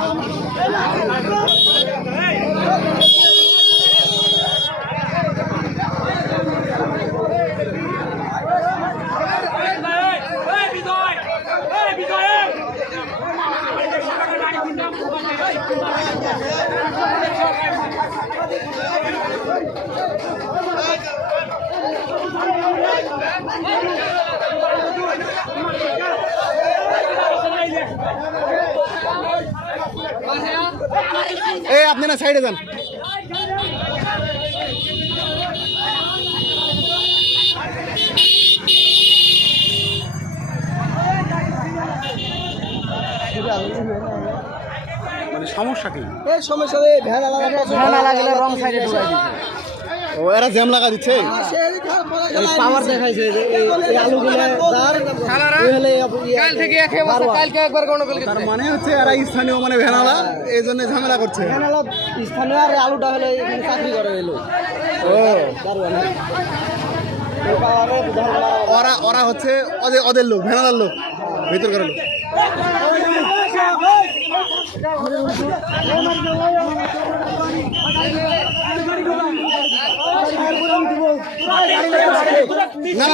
না না এই আপনি না সাইডে যান। মানে সমস্যা কি? এই সমস্যা নেই ভ্যান লাগলে রং সাইডে ঢুকাই দিছে। ও এরা জ্যাম লাগা দিচ্ছে। পাওয়ার দেখাইছে এই আলুগুলো কাল থেকে এক বছর কালকে একবার গন্ডগোল তার মানে হচ্ছে এরা স্থানীয় মানে ভ্যানালা এই জন্য ঝামেলা করছে। ভ্যান হলো স্থানীয় আর আলুটা হলে এখানে চাকরি করে এলো ও। দারুণ ওরা ওরা হচ্ছে ওদের ওদের লোক ভ্যানালার লোক ভিতর করে লোক। না।